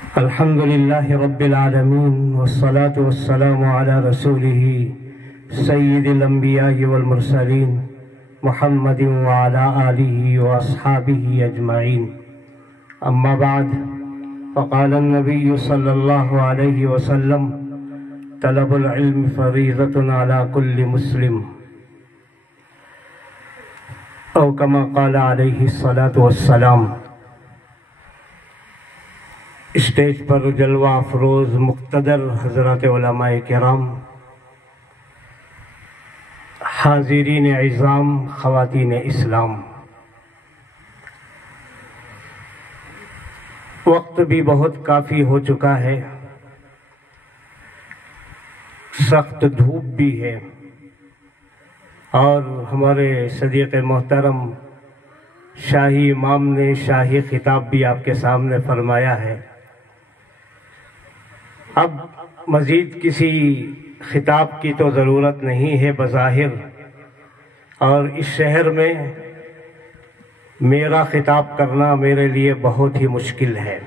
الحمد لله رب العالمين والصلاة والسلام على رسوله سيد الأنبياء والمرسلين محمد وعلى آله وأصحابه أجمعين. أما بعد، فقال النبي صلى الله عليه وسلم: طلب العلم فريضة على كل مسلم، أو كما قال عليه الصلاة والسلام. اسٹیج پر جلوہ افروز مقتدر حضرات علماء کرام، حاضرین عظام، خواتین اسلام، وقت بھی بہت کافی ہو چکا ہے، سخت دھوپ بھی ہے، اور ہمارے صدیق محترم شاہی امام نے شاہی خطاب بھی آپ کے سامنے فرمایا ہے. اب مزید کسی خطاب کی تو ضرورت نہیں ہے بظاہر، اور اس شہر میں میرا خطاب کرنا میرے لیے بہت ہی مشکل ہے.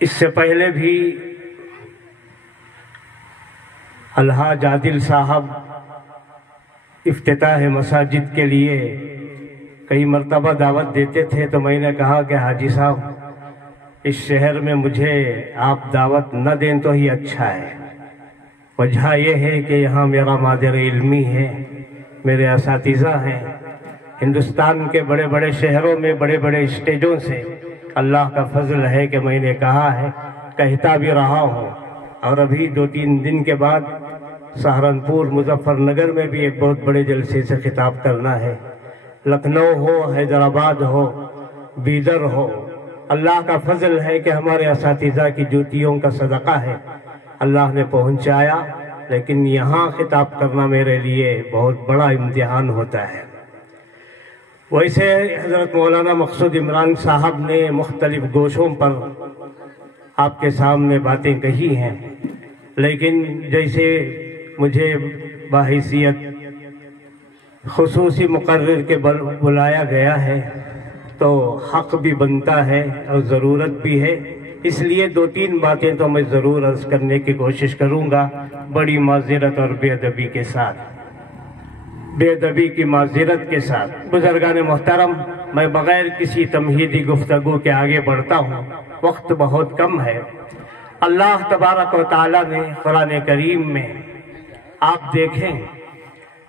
اس سے پہلے بھی الحاج عادل صاحب افتتاح مساجد کے لیے کئی مرتبہ دعوت دیتے تھے، تو میں نے کہا کہ حاجی صاحب، اس شہر میں مجھے آپ دعوت نہ دیں تو ہی اچھا ہے. وجہ یہ ہے کہ یہاں میرا مادر علمی ہے، میرے اساتذہ ہیں. ہندوستان کے بڑے بڑے شہروں میں بڑے بڑے اسٹیجوں سے اللہ کا فضل ہے کہ میں نے کہا ہے، کہتا بھی رہا ہوں. اور ابھی 2-3 دن کے بعد سہارنپور، مظفر نگر میں بھی ایک بہت بڑے جلسے سے خطاب کرنا ہے. لکھنؤ ہو، حیدرآباد ہو، بیدر ہو، اللہ کا فضل ہے کہ ہمارے اساتذہ کی جوتیوں کا صدقہ ہے، اللہ نے پہنچایا. لیکن یہاں خطاب کرنا میرے لیے بہت بڑا امتحان ہوتا ہے. ویسے حضرت مولانا مقصود عمران صاحب نے مختلف گوشوں پر آپ کے سامنے باتیں کہی ہیں، لیکن جیسے مجھے بحیثیت خصوصی مقرر کے بلایا گیا ہے تو حق بھی بنتا ہے اور ضرورت بھی ہے. اس لیے 2-3 باتیں تو میں ضرور عرض کرنے کی کوشش کروں گا، بڑی معذرت اور بے ادبی کے ساتھ، بے ادبی کی معذرت کے ساتھ. بزرگان محترم، میں بغیر کسی تمہیدی گفتگو کے آگے بڑھتا ہوں، وقت بہت کم ہے. اللہ تبارک و تعالی نے قرآن کریم میں آپ دیکھیں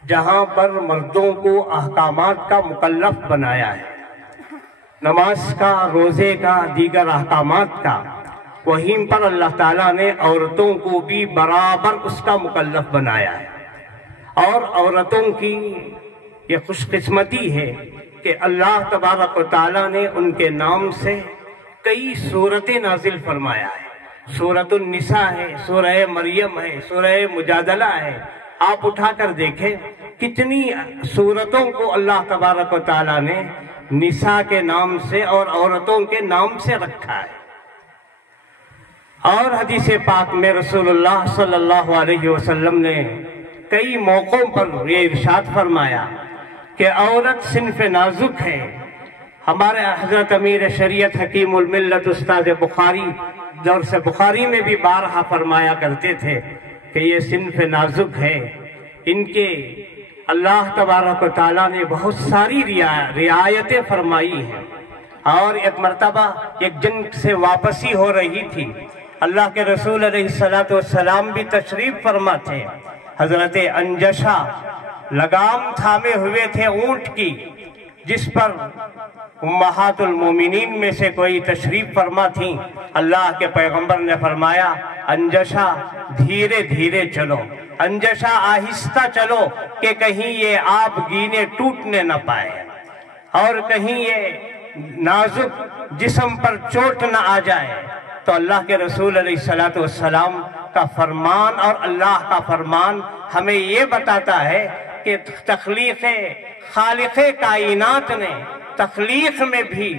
جہاں پر مردوں کو احکامات کا مکلف بنایا ہے، نماز کا، روزے کا، دیگر احکامات کا، وہیں پر اللہ تعالیٰ نے عورتوں کو بھی برابر اس کا مکلف بنایا ہے. اور عورتوں کی یہ خوش قسمتی ہے کہ اللہ تبارک و تعالیٰ نے ان کے نام سے کئی سورتیں نازل فرمایا ہے. سورۃ النساء ہے، سورہ مریم ہے، سورہ مجادلہ ہے. آپ اٹھا کر دیکھیں کتنی سورتوں کو اللہ تبارک و تعالیٰ نے نساء کے نام سے اور عورتوں کے نام سے رکھا ہے. اور حدیث پاک میں رسول اللہ صلی اللہ علیہ وسلم نے کئی موقعوں پر یہ ارشاد فرمایا کہ عورت صنف نازک ہے. ہمارے حضرت امیر شریعت حکیم الملت استاد بخاری دور سے بخاری میں بھی بارہا فرمایا کرتے تھے کہ یہ صنف نازک ہے. ان کے اللہ تبارک و تعالیٰ نے بہت ساری رعایتیں فرمائی ہیں. اور ایک مرتبہ ایک جنگ سے واپسی ہو رہی تھی، اللہ کے رسول علیہ السلام بھی تشریف فرما تھے. حضرت انجشہ لگام تھامے ہوئے تھے اونٹ کی، جس پر امہات المومنین میں سے کوئی تشریف فرما تھیں. اللہ کے پیغمبر نے فرمایا، انجشہ دھیرے دھیرے چلو، انجشہ آہستہ چلو، کہ کہیں یہ آپ گینے ٹوٹنے نہ پائے اور کہیں یہ نازک جسم پر چوٹ نہ آ جائے. تو اللہ کے رسول علیہ السلام کا فرمان اور اللہ کا فرمان ہمیں یہ بتاتا ہے کہ خالق کائنات نے تخلیق میں بھی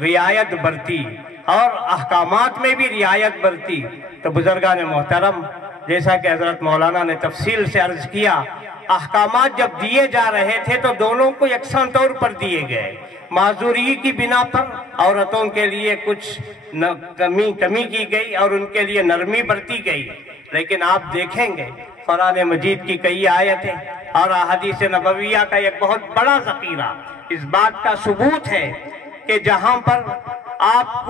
رعایت برتی اور احکامات میں بھی رعایت برتی. تو بزرگان محترم، جیسا کہ حضرت مولانا نے تفصیل سے عرض کیا احکامات جب دیے جا رہے تھے تو دونوں کو یکساں طور پر دیے گئے. معذوری کی بنا پر عورتوں کے لیے کچھ کمی کی گئی اور ان کے لیے نرمی برتی گئی. لیکن آپ دیکھیں گے قرآن مجید کی کئی آیتیں اور احادیث نبویہ کا ایک بہت بڑا ذخیرہ اس بات کا ثبوت ہے کہ جہاں پر آپ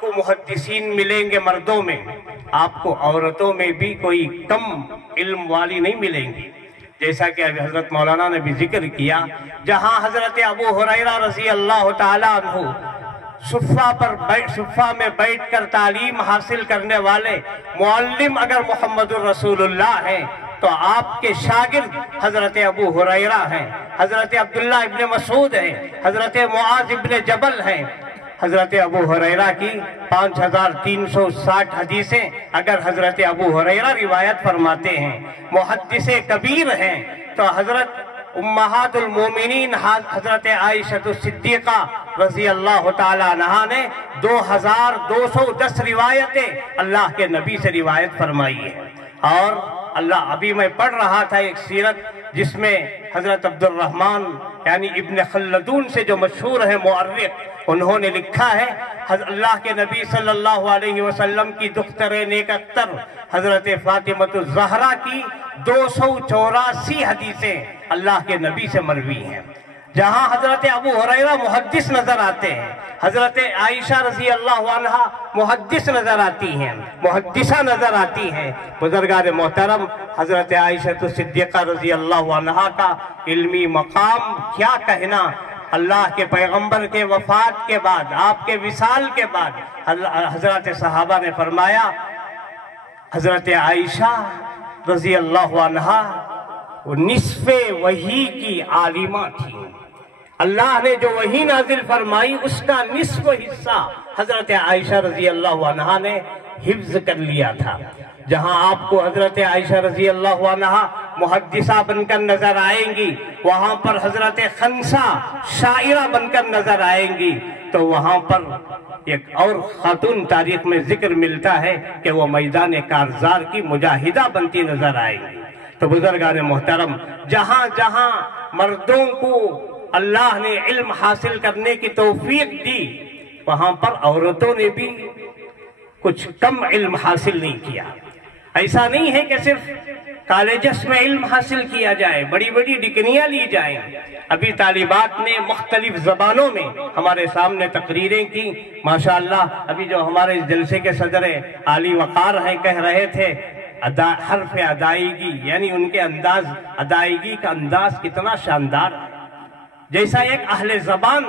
کو محدثین ملیں گے مردوں میں، آپ کو عورتوں میں بھی کوئی کم علم والی نہیں ملیں گی. جیسا کہ حضرت مولانا نے بھی ذکر کیا، جہاں حضرت ابو ہریرہ رضی اللہ تعالیٰ عنہ صفہ میں بیٹھ کر تعلیم حاصل کرنے والے معلم اگر محمد الرسول اللہ ہیں تو آپ کے شاگرد حضرت ابو ہریرہ ہیں، حضرت عبداللہ ابن مسعود ہیں، حضرت معاذ ابن جبل ہیں. حضرت ابو ہریرہ کی 5360 حدیثیں اگر حضرت ابو ہریرہ روایت فرماتے ہیں، محدث کبیر ہیں، تو حضرت امہات المومنین حضرت عائشہ صدیقہ رضی اللہ تعالیٰ عنہا نے 2210 روایتیں اللہ کے نبی سے روایت فرمائی ہے. اور ابھی میں پڑھ رہا تھا ایک سیرت جس میں حضرت عبد الرحمن یعنی ابن خلدون سے جو مشہور ہے مورخ، انہوں نے لکھا ہے اللہ کے نبی صلی اللہ علیہ وسلم کی دختر نیک اختر حضرت فاطمہ الزہرا کی 284 حدیثیں اللہ کے نبی سے مروی ہیں. جہاں حضرت ابو ہریرہ محدث نظر آتے ہیں، حضرت عائشہ رضی اللہ عنہا محدث نظر آتی ہیں، محدثہ نظر آتی ہیں. بزرگان محترم، حضرت عائشہ صدیقہ رضی اللہ عنہا کا علمی مقام کیا کہنا. اللہ کے پیغمبر کے وفات کے بعد، آپ کے وصال کے بعد حضرت صحابہ نے فرمایا حضرت عائشہ رضی اللہ عنہا نصف وحی کی عالمہ تھی. اللہ نے جو وحی نازل فرمائی اس کا نصف حصہ حضرت عائشہ رضی اللہ عنہا نے حفظ کر لیا تھا. جہاں آپ کو حضرت عائشہ رضی اللہ عنہا محدثہ بن کر نظر آئیں گی، وہاں پر حضرت خنسہ شاعرہ بن کر نظر آئیں گی، تو وہاں پر ایک اور خاتون تاریخ میں ذکر ملتا ہے کہ وہ میدان کارزار کی مجاہدہ بنتی نظر آئیں گی. تو بزرگان محترم، جہاں جہاں مردوں کو اللہ نے علم حاصل کرنے کی توفیق دی، وہاں پر عورتوں نے بھی کچھ کم علم حاصل نہیں کیا. ایسا نہیں ہے کہ صرف کالجز میں علم حاصل کیا جائے، بڑی بڑی ڈگریاں لی جائیں. ابھی طالبات نے مختلف زبانوں میں ہمارے سامنے تقریریں کی. ماشاءاللہ ابھی جو ہمارے اس جلسے کے صدر عالی وقار ہیں کہہ رہے تھے حرف ادائیگی، یعنی ان کے ادائیگی کا انداز کتنا شاندار ہے. جیسا ایک اہل زبان،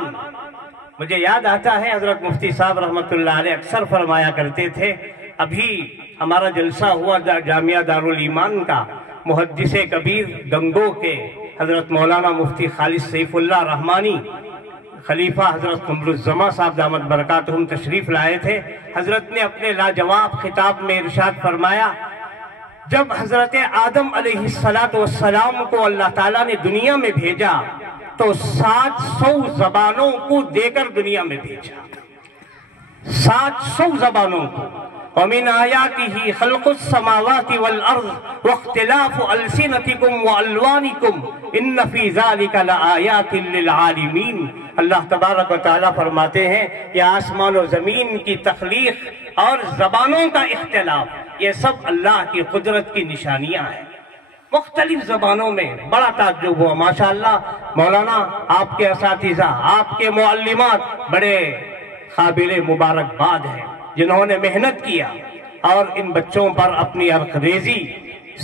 مجھے یاد آتا ہے حضرت مفتی صاحب رحمۃ اللہ علیہ اکثر فرمایا کرتے تھے، ابھی ہمارا جلسہ ہوا جامعہ دارالایمان کا، محدث کبیر گنگو کے حضرت مولانا مفتی خالد سیف اللہ رحمانی خلیفہ حضرت قمر الزما صاحب دامت برکاتہم تشریف لائے تھے. حضرت نے اپنے لاجواب خطاب میں ارشاد فرمایا، جب حضرت آدم علیہ السلام کو اللہ تعالیٰ نے دنیا میں بھیجا تو 700 زبانوں کو دے کر دنیا میں بھیجا. 700 زبانوں کو. وَمِنْ آيَاتِهِ خَلْقُ السَّمَاوَاتِ وَالْأَرْضِ وَاخْتِلَافُ أَلْسِنَتِكُمْ وَأَلْوَانِكُمْ إِنَّ فِي ذَلِكَ لَآيَاتٍ لِلْعَالِمِينَ. اللہ تبارک و تعالیٰ فرماتے ہیں کہ آسمان و زمین کی تخلیق اور زبانوں کا اختلاف، یہ سب اللہ کی قدرت کی نشانیاں ہیں. مختلف زبانوں میں بڑا تعجب ہوا. ماشاءاللہ مولانا آپ کے اساتذہ، آپ کے معلمات بڑے قابل مبارکباد ہیں جنہوں نے محنت کیا اور ان بچوں پر اپنی عرق ریزی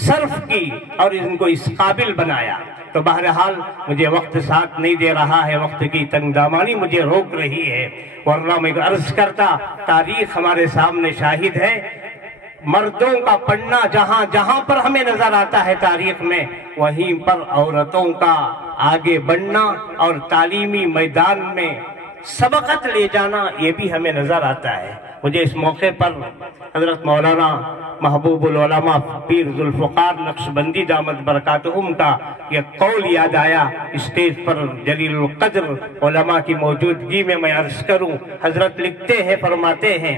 صرف کی اور ان کو اس قابل بنایا. تو بہرحال مجھے وقت ساتھ نہیں دے رہا ہے، وقت کی تنگ دامانی مجھے روک رہی ہے، ورنہ میں عرض کرتا تاریخ ہمارے سامنے شاہد ہے. مردوں کا پڑھنا جہاں جہاں پر ہمیں نظر آتا ہے تاریخ میں، وہیں پر عورتوں کا آگے بڑھنا اور تعلیمی میدان میں سبقت لے جانا یہ بھی ہمیں نظر آتا ہے. مجھے اس موقع پر حضرت مولانا محبوب العلماء پیر ذوالفقار نقشبندی دامت برکاتہم کا یہ قول یاد آیا. اسٹیج پر جلیل القدر علماء کی موجودگی میں عرض کروں. حضرت لکھتے ہیں، فرماتے ہیں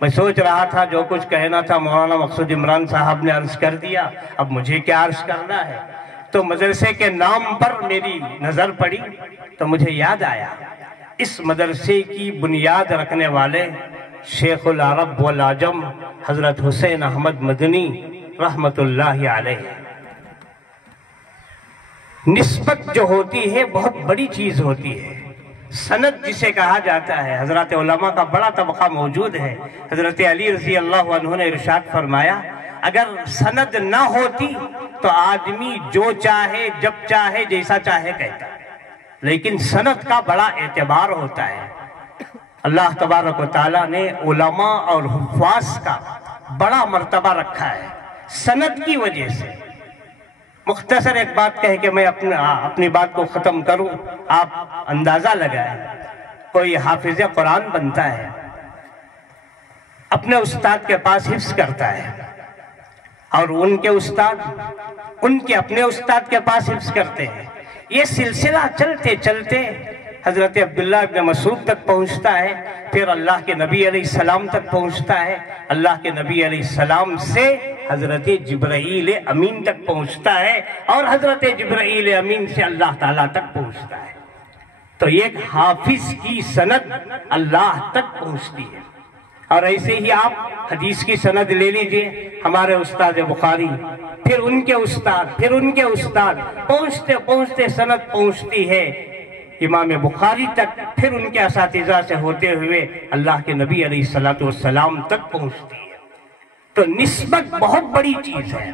میں سوچ رہا تھا جو کچھ کہنا تھا مولانا مقصود عمران صاحب نے عرض کر دیا، اب مجھے کیا عرض کرنا ہے؟ تو مدرسے کے نام پر میری نظر پڑی تو مجھے یاد آیا اس مدرسے کی بنیاد رکھنے والے شیخ العرب والعجم حضرت حسین احمد مدنی رحمت اللہ علیہ۔ نسبت جو ہوتی ہے بہت بڑی چیز ہوتی ہے، سند جسے کہا جاتا ہے، حضرات علماء کا بڑا طبقہ موجود ہے۔ حضرت علی رضی اللہ عنہ نے ارشاد فرمایا اگر سند نہ ہوتی تو آدمی جو چاہے جب چاہے جیسا چاہے کہتا، لیکن سند کا بڑا اعتبار ہوتا ہے۔ اللہ تبارک و تعالیٰ نے علماء اور حفاظ کا بڑا مرتبہ رکھا ہے سند کی وجہ سے۔ مختصر ایک بات کہہ کے میں اپنی بات کو ختم کروں، آپ اندازہ لگائیں، کوئی حافظ قرآن بنتا ہے، اپنے استاد کے پاس حفظ کرتا ہے، اور ان کے استاد ان کے اپنے استاد کے پاس حفظ کرتے ہیں۔ یہ سلسلہ چلتے چلتے حضرت عبداللہ ابن مسعود تک پہنچتا ہے، پھر اللہ کے نبی علیہ السلام تک پہنچتا ہے، اللہ کے نبی علیہ السلام سے حضرت جبرائیل امین تک پہنچتا ہے، اور حضرت جبرائیل امین سے اللہ تعالیٰ تک پہنچتا ہے۔ تو ایک حافظ کی سند اللہ تک پہنچتی ہے۔ اور ایسے ہی آپ حدیث کی سند لے لیجئے، ہمارے استاد بخاری، پھر ان کے استاد، پھر ان کے استاد، پہنچتے پہنچتے سند پہنچتی ہے امام بخاری تک، پھر ان کے اساتذہ سے ہوتے ہوئے اللہ کے نبی علیہ السلام تک پہنچتی ہے۔ تو نسبت بہت بڑی چیز ہے۔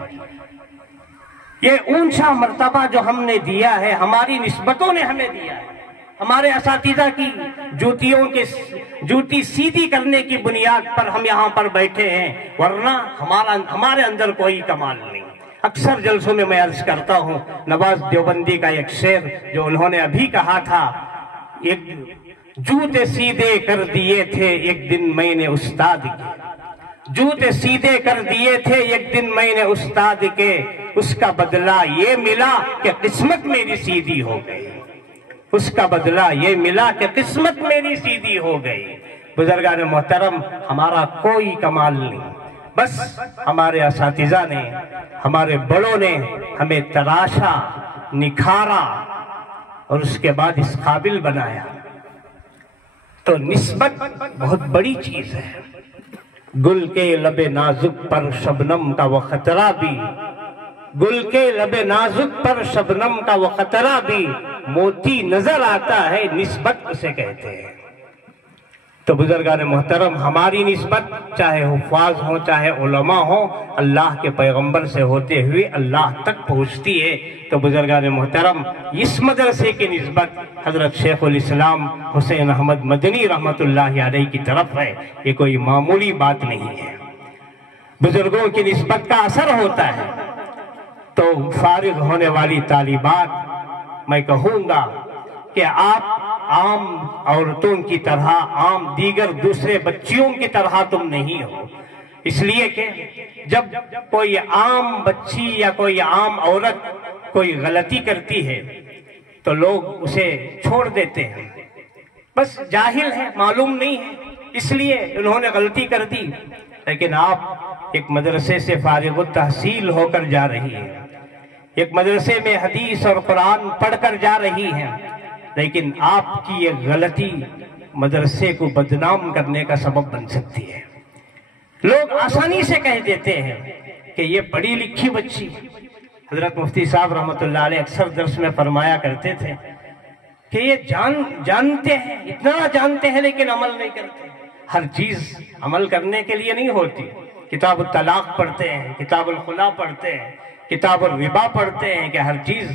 یہ اونچا مرتبہ جو ہم نے دیا ہے ہماری نسبتوں نے ہمیں دیا ہے، ہمارے اساتذہ کی جوتی سیدھی کرنے کی بنیاد پر ہم یہاں پر بیٹھے ہیں، ورنہ ہمارے اندر کوئی کمال نہیں۔ اکثر جلسوں میں عرض کرتا ہوں نواز دیوبندی کا ایک شعر جو انہوں نے ابھی کہا تھا، ایک جوتے سیدھے کر دیے تھے ایک دن میں نے استاد کے، جوتے سیدھے کر دیے تھے ایک دن میں نے استاد کے، اس کا بدلہ یہ ملا کہ قسمت میری سیدھی ہو گئی، اس کا بدلہ یہ ملا کہ قسمت میری سیدھی ہو گئی۔ بزرگان محترم، ہمارا کوئی کمال نہیں، بس ہمارے اساتذہ نے، ہمارے بڑوں نے ہمیں تراشا، نکھارا، اور اس کے بعد اس قابل بنایا۔ تو نسبت بہت بڑی چیز ہے۔ گل کے لب نازک پر شبنم کا وہ خطرہ بھی، گل کے لب نازک پر شبنم کا وہ خطرہ بھی، موتی نظر آتا ہے نسبت اسے کہتے ہیں۔ تو بزرگان محترم، ہماری نسبت چاہے حفاظ ہوں چاہے علماء ہوں، اللہ کے پیغمبر سے ہوتے ہوئے اللہ تک پہنچتی ہے۔ تو بزرگان محترم، اس مدرسے کی نسبت حضرت شیخ الاسلام حسین احمد مدنی رحمت اللہ علیہ کی طرف ہے، یہ کوئی معمولی بات نہیں ہے۔ بزرگوں کی نسبت کا اثر ہوتا ہے۔ تو فارغ ہونے والی طالبات، میں کہوں گا کہ آپ عام عورتوں کی طرح، عام دیگر دوسرے بچیوں کی طرح تم نہیں ہو، اس لیے کہ جب کوئی عام بچی یا کوئی عام عورت کوئی غلطی کرتی ہے تو لوگ اسے چھوڑ دیتے ہیں، بس جاہل ہے، معلوم نہیں ہے، اس لیے انہوں نے غلطی کر دی۔ لیکن آپ ایک مدرسے سے فارغ التحصیل ہو کر جا رہی ہیں، ایک مدرسے میں حدیث اور قرآن پڑھ کر جا رہی ہیں، لیکن آپ کی یہ غلطی مدرسے کو بدنام کرنے کا سبب بن سکتی ہے۔ لوگ آسانی سے کہہ دیتے ہیں کہ یہ پڑھی لکھی بچی۔ حضرت مفتی صاحب رحمت اللہ علیہ اکثر درس میں فرمایا کرتے تھے کہ یہ جانتے ہیں، اتنا جانتے ہیں لیکن عمل نہیں کرتے۔ ہر چیز عمل کرنے کے لیے نہیں ہوتی۔ کتاب الطلاق پڑھتے ہیں، کتاب الخلا پڑھتے ہیں، کتاب الربا پڑھتے ہیں کہ ہر چیز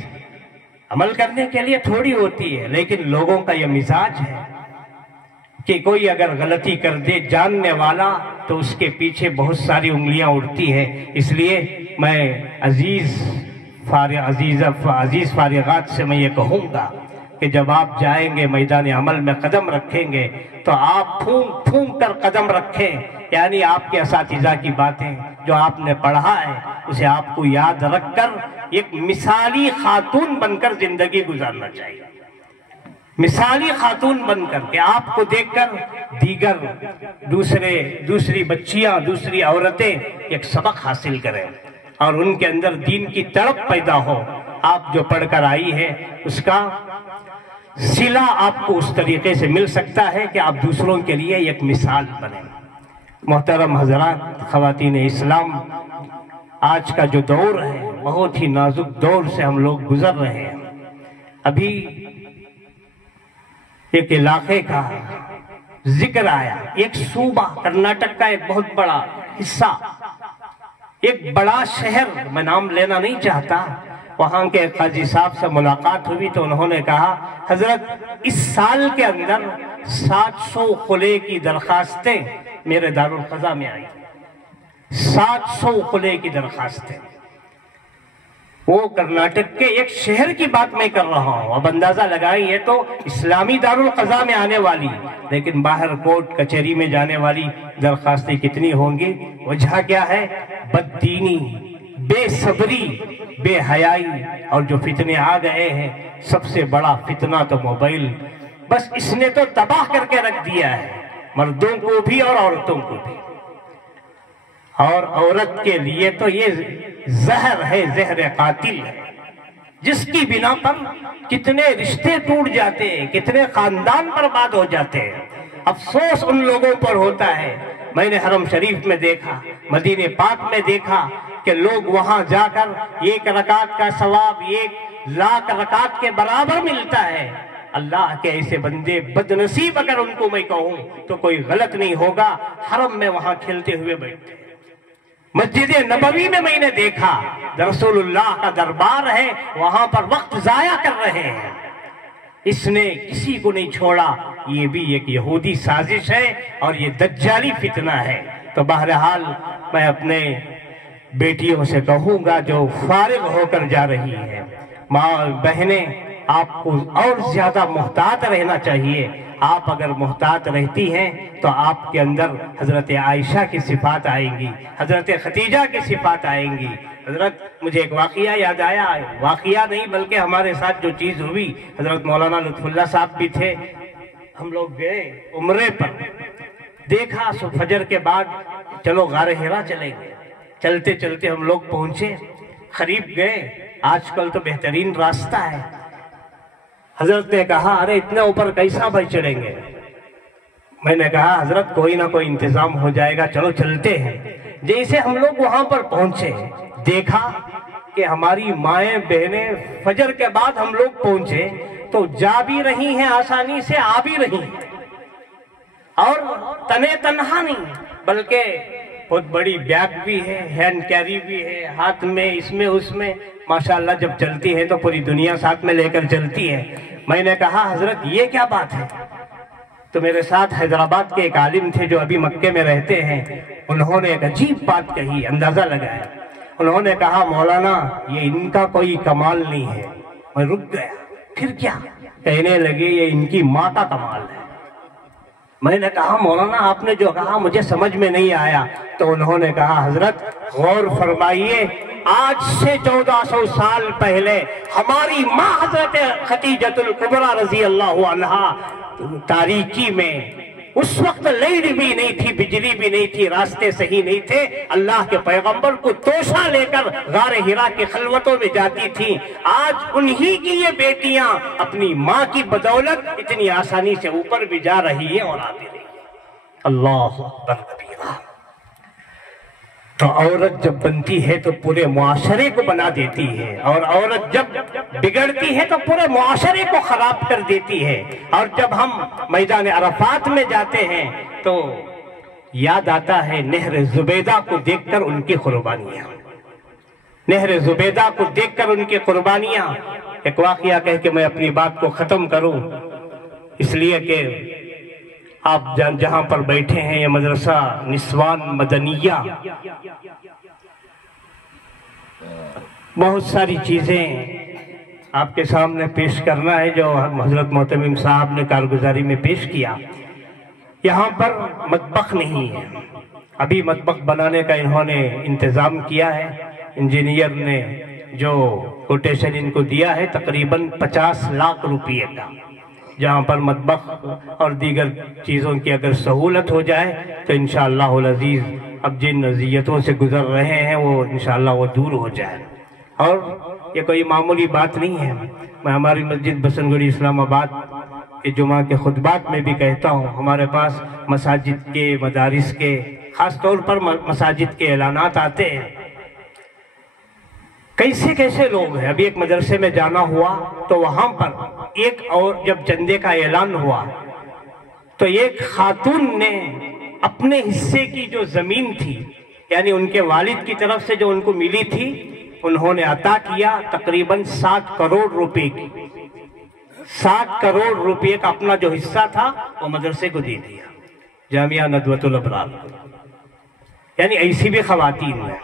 عمل کرنے کے لیے تھوڑی ہوتی ہے، لیکن لوگوں کا یہ مزاج ہے کہ کوئی اگر غلطی کر دے جاننے والا تو اس کے پیچھے بہت ساری انگلیاں اڑتی ہیں۔ اس لیے میں عزیز فارغات سے میں یہ کہوں گا کہ جب آپ جائیں گے میدان عمل میں قدم رکھیں گے تو آپ پھونک پھونک کر قدم رکھیں، یعنی آپ کے اساتذہ کی باتیں جو آپ نے پڑھا ہے اسے آپ کو یاد رکھ کر ایک مثالی خاتون بن کر زندگی گزارنا چاہیے۔ مثالی خاتون بن کر کے آپ کو دیکھ کر دیگر دوسری بچیاں، دوسری عورتیں ایک سبق حاصل کریں اور ان کے اندر دین کی تڑپ پیدا ہو۔ آپ جو پڑھ کر آئی ہے اس کا صلہ آپ کو اس طریقے سے مل سکتا ہے کہ آپ دوسروں کے لیے ایک مثال بنیں۔ محترم حضرات، خواتین اسلام، آج کا جو دور ہے بہت ہی نازک دور سے ہم لوگ گزر رہے ہیں۔ ابھی ایک علاقے کا ذکر آیا، ایک صوبہ کرناٹک کا ایک بہت بڑا حصہ، ایک بڑا شہر، میں نام لینا نہیں چاہتا، وہاں کے قاضی صاحب سے ملاقات ہوئی تو انہوں نے کہا حضرت اس سال کے اندر 700 خلے کی درخواستیں میرے دارالقضا میں آئی، 700 خلے کی درخواستیں۔ وہ کرناٹک کے ایک شہر کی بات میں کر رہا ہوں، اب اندازہ لگائیں یہ تو اسلامی دارالقضا میں آنے والی، لیکن باہر کورٹ کچہری میں جانے والی درخواستیں کتنی ہوں گی؟ وجہ کیا ہے؟ بددینی، بے صبری، بے حیائی، اور جو فتنے آ گئے ہیں، سب سے بڑا فتنہ تو موبائل، بس اس نے تو تباہ کر کے رکھ دیا ہے، مردوں کو بھی اور عورتوں کو بھی۔ اور عورت کے لیے تو یہ زہر ہے، زہر قاتل ہے، جس کی بنا پر کتنے رشتے ٹوٹ جاتے ہیں، کتنے خاندان برباد ہو جاتے ہیں۔ افسوس ان لوگوں پر ہوتا ہے۔ میں نے حرم شریف میں دیکھا، مدینہ پاک میں دیکھا کہ لوگ وہاں جا کر 1 رکعت کا ثواب 1,00,000 رکعت کے برابر ملتا ہے۔ اللہ کے ایسے بندے بد نصیب، اگر ان کو میں کہوں تو کوئی غلط نہیں ہوگا، حرم میں وہاں کھیلتے ہوئے بیٹھتے ہیں۔ مسجد نبوی میں نے دیکھا رسول اللہ کا دربار ہے، وہاں پر وقت ضائع کر رہے ہیں۔ اس نے کسی کو نہیں چھوڑا، یہ بھی ایک یہودی سازش ہے اور یہ دجالی فتنہ ہے۔ تو بہرحال میں اپنے بیٹیوں سے کہوں گا جو فارغ ہو کر جا رہی ہیں، ماں بہنیں، آپ کو اور زیادہ محتاط رہنا چاہیے۔ آپ اگر محتاط رہتی ہیں تو آپ کے اندر حضرت عائشہ کی صفات آئیں گی، حضرت خدیجہ کی صفات آئیں گی۔ حضرت مجھے ایک واقعہ یاد آیا، واقعہ نہیں بلکہ ہمارے ساتھ جو چیز ہوئی، حضرت مولانا لطف اللہ صاحب بھی تھے، ہم لوگ گئے عمرے پر، دیکھا فجر کے بعد چلو غار حرا چلیں گے، چلتے چلتے ہم لوگ پہنچے، قریب گئے، آج کل تو بہترین راستہ ہے۔ حضرت نے کہا ارے اتنے اوپر کیسا بھائی چڑھیں گے؟ میں نے کہا حضرت کوئی نہ کوئی انتظام ہو جائے گا، چلو چلتے ہیں۔ جیسے ہم لوگ وہاں پر پہنچے، دیکھا کہ ہماری مائیں بہنیں فجر کے بعد ہم لوگ پہنچے تو جا بھی رہی ہیں آسانی سے، آ بھی رہی ہیں، اور تنے تنہا نہیں بلکہ بہت بڑی بیگ بھی ہے، ہینڈ کیری بھی ہے، ہاتھ میں اس میں اس میں، ماشاءاللہ جب چلتی ہے تو پوری دنیا ساتھ میں لے کر چلتی ہے۔ میں نے کہا حضرت یہ کیا بات ہے؟ تو میرے ساتھ حیدرآباد کے ایک عالم تھے جو ابھی مکے میں رہتے ہیں، انہوں نے ایک عجیب بات کہی، اندازہ لگایا۔ انہوں نے کہا مولانا یہ ان کا کوئی کمال نہیں ہے۔ میں رک گیا، پھر کیا؟ کہنے لگے یہ ان کی ماں کا کمال ہے۔ میں نے کہا مولانا آپ نے جو کہا مجھے سمجھ میں نہیں آیا۔ تو انہوں نے کہا حضرت غور فرمائیے، آج سے 1400 سال پہلے ہماری ماں حضرت خدیجۃ الکبریٰ رضی اللہ عنہا تاریکی میں، اس وقت لائٹ بھی نہیں تھی، بجلی بھی نہیں تھی، راستے صحیح نہیں تھے، اللہ کے پیغمبر کو توشہ لے کر غار حرا کی خلوتوں میں جاتی تھیں۔ آج انہی کی یہ بیٹیاں اپنی ماں کی بدولت اتنی آسانی سے اوپر بھی جا رہی ہیں اور آ بھی رہی ہیں۔ اللہ اکبر کبیرہ۔ تو عورت جب بنتی ہے تو پورے معاشرے کو بنا دیتی ہے، اور عورت جب بگڑتی ہے تو پورے معاشرے کو خراب کر دیتی ہے۔ اور جب ہم میدان عرفات میں جاتے ہیں تو یاد آتا ہے نہر زبیدہ کو دیکھ کر ان کی قربانیاں، نہر زبیدہ کو دیکھ کر ان کی قربانیاں۔ ایک واقعہ کہہ کے میں اپنی بات کو ختم کروں، اس لیے کہ آپ جہاں پر بیٹھے ہیں یہ مدرسہ نسوان مدنیہ، بہت ساری چیزیں آپ کے سامنے پیش کرنا ہے جو حضرت محتمم صاحب نے کارگزاری میں پیش کیا۔ یہاں پر مطبخ نہیں ہے، ابھی مطبخ بنانے کا انہوں نے انتظام کیا ہے، انجینئر نے جو کوٹیشن ان کو دیا ہے تقریباً 50 لاکھ روپیے کا، جہاں پر مطبخ اور دیگر چیزوں کی اگر سہولت ہو جائے تو انشاءاللہ العزیز اب جن اذیتوں سے گزر رہے ہیں وہ انشاءاللہ وہ دور ہو جائے۔ اور یہ کوئی معمولی بات نہیں ہے، میں ہماری مسجد بسن گڑی اسلام آباد کے جمعہ کے خطبات میں بھی کہتا ہوں، ہمارے پاس مساجد کے، مدارس کے، خاص طور پر مساجد کے اعلانات آتے ہیں۔ کیسے لوگ ہیں، ابھی ایک مدرسے میں جانا ہوا تو وہاں پر ایک اور جب چندے کا اعلان ہوا تو ایک خاتون نے اپنے حصے کی جو زمین تھی، یعنی ان کے والد کی طرف سے جو ان کو ملی تھی، انہوں نے عطا کیا تقریباً 7 کروڑ روپے کی، 7 کروڑ روپے کا اپنا جو حصہ تھا وہ مدرسے کو دے دیا، جامعہ ندوۃ الابرار۔ یعنی ایسی بھی خواتین ہیں۔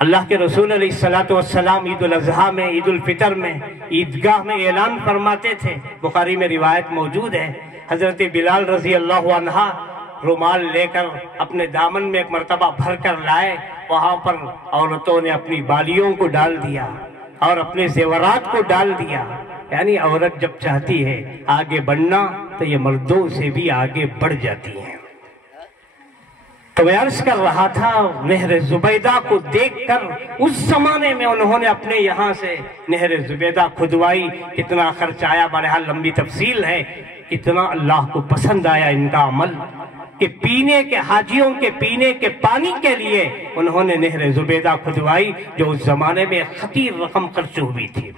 اللہ کے رسول علیہ السلام عید الاضحیٰ میں، عید الفطر میں، عیدگاہ میں اعلان فرماتے تھے، بخاری میں روایت موجود ہے، حضرت بلال رضی اللہ عنہ رومال لے کر اپنے دامن میں ایک مرتبہ بھر کر لائے، وہاں پر عورتوں نے اپنی بالیوں کو ڈال دیا اور اپنے زیورات کو ڈال دیا۔ یعنی عورت جب چاہتی ہے آگے بڑھنا تو یہ مردوں سے بھی آگے بڑھ جاتی ہیں۔ تو میں عرض کر رہا تھا، نہر زبیدہ کو دیکھ کر اس زمانے میں انہوں نے اپنے یہاں سے نہر زبیدہ کھدوائی، کتنا خرچ آیا، بہرحال لمبی تفصیل ہے، کتنا اللہ کو پسند آیا ان کا عمل کہ پینے کے، حاجیوں کے پینے کے پانی کے لیے انہوں نے نہر زبیدہ کھدوائی، جو اس زمانے میں خطیر رقم خرچ ہوئی تھی۔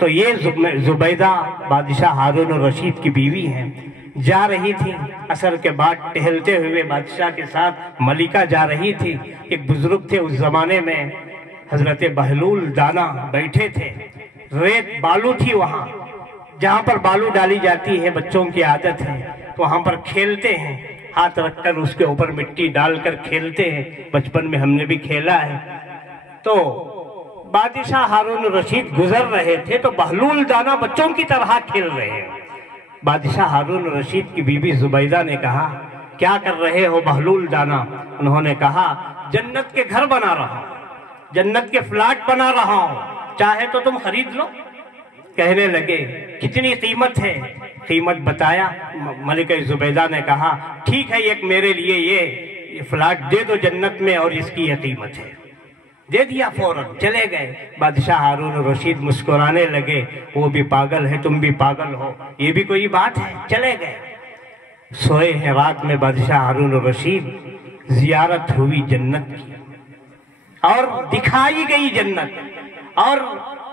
تو یہ زبیدہ بادشاہ ہارون الرشید کی بیوی ہیں، جا رہی تھی عصر کے بعد ٹہلتے ہوئے بادشاہ کے ساتھ، ملکہ جا رہی تھی۔ ایک بزرگ تھے اس زمانے میں، حضرت بہلول دانا بیٹھے تھے، ریت بالو تھی وہاں جہاں پر بالو ڈالی جاتی ہے، بچوں کی عادت ہے، تو وہاں پر کھیلتے ہیں، ہاتھ رکھ کر اس کے اوپر مٹی ڈال کر کھیلتے ہیں، بچپن میں ہم نے بھی کھیلا ہے۔ تو بادشاہ ہارون الرشید گزر رہے تھے تو بہلول دانا بچوں کی طرح کھیل رہے ہیں۔ بادشاہ ہارون الرشید کی بیوی زبیدہ نے کہا، کیا کر رہے ہو بہلول دانا؟ انہوں نے کہا، جنت کے گھر بنا رہا ہوں، جنت کے فلاٹ بنا رہا ہوں، چاہے تو تم خرید لو۔ کہنے لگے، کتنی قیمت ہے؟ قیمت بتایا، ملکہ زبیدہ نے کہا، ٹھیک ہے، ایک میرے لیے یہ فلاٹ دے دو جنت میں اور اس کی یہ قیمت ہے۔ دے دیا، فوراً چلے گئے۔ بادشاہ ہارون الرشید مسکرانے لگے، وہ بھی پاگل ہے، تم بھی پاگل ہو، یہ بھی کوئی بات ہے، چلے گئے۔ سوئے ہیں رات میں بادشاہ ہارون الرشید، زیارت ہوئی جنت کی اور دکھائی گئی جنت، اور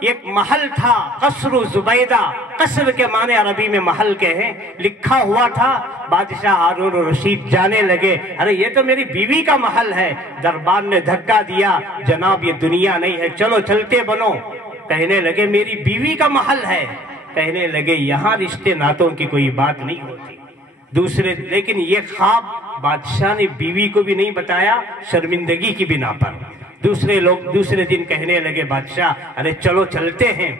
ایک محل تھا قصر زبیدہ، قصر کے معنی عربی میں محل کے ہیں، لکھا ہوا تھا۔ بادشاہ ہارون الرشید جانے لگے، ارے یہ تو میری بیوی کا محل ہے۔ دربان نے دھکا دیا، جناب یہ دنیا نہیں ہے، چلو چلتے بنو۔ کہنے لگے میری بیوی کا محل ہے، کہنے لگے یہاں رشتے ناتوں کی کوئی بات نہیں ہوتی۔ لیکن یہ خواب بادشاہ نے بیوی کو بھی نہیں بتایا، شرمندگی کی بنا پر۔ دوسرے دن کہنے لگے بادشاہ، ارے چلو چلتے ہیں،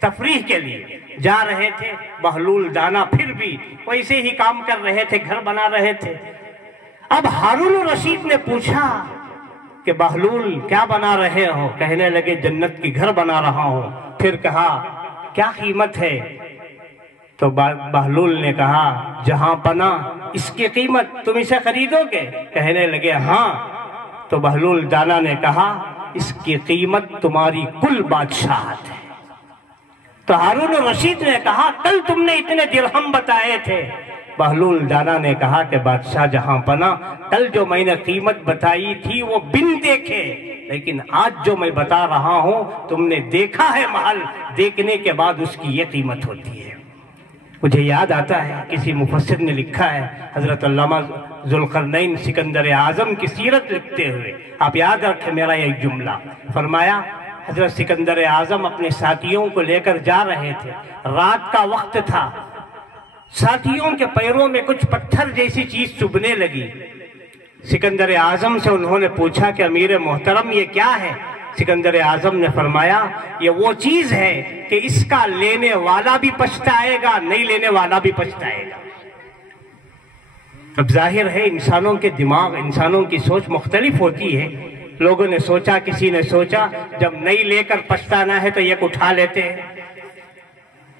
تفریح کے لیے جا رہے تھے۔ بہلول دانا پھر بھی ویسے ہی کام کر رہے تھے، گھر بنا رہے تھے۔ اب ہارون الرشید نے پوچھا کہ بہلول کیا بنا رہے ہو؟ کہنے لگے جنت کی گھر بنا رہا ہوں۔ پھر کہا کیا قیمت ہے؟ تو بہلول نے کہا جہاں پناہ اس کی قیمت، تم اسے خریدو گے؟ کہنے لگے ہاں۔ تو بہلول دانا نے کہا اس کی قیمت تمہاری کل بادشاہت ہے۔ تو ہارون الرشید نے کہا کل تم نے اتنے درہم بتائے تھے۔ بہلول دانا نے کہا کہ بادشاہ جہاں پناہ، کل جو میں نے قیمت بتائی تھی وہ بن دیکھے، لیکن آج جو میں بتا رہا ہوں تم نے دیکھا ہے محل، دیکھنے کے بعد اس کی یہ قیمت ہوتی ہے۔ مجھے یاد آتا ہے کسی مفسر نے لکھا ہے، حضرت علامہ ذوالقرنین سکندر اعظم کی سیرت لکھتے ہوئے، آپ یاد رکھیں میرا ایک جملہ، فرمایا حضرت سکندر اعظم اپنے ساتھیوں کو لے کر جا رہے تھے، رات کا وقت تھا، ساتھیوں کے پیروں میں کچھ پتھر جیسی چیز چبھنے لگی۔ سکندر اعظم سے انہوں نے پوچھا کہ امیر محترم یہ کیا ہے؟ سکندر اعظم نے فرمایا یہ وہ چیز ہے کہ اس کا لینے والا بھی پچھتائے گا، نہیں لینے والا بھی پچھتائے گا۔ اب ظاہر ہے انسانوں کے دماغ، انسانوں کی سوچ مختلف ہوتی ہے۔ لوگوں نے سوچا، کسی نے سوچا جب نہیں لے کر پچھتانا ہے تو ایک اٹھا لیتے ہیں،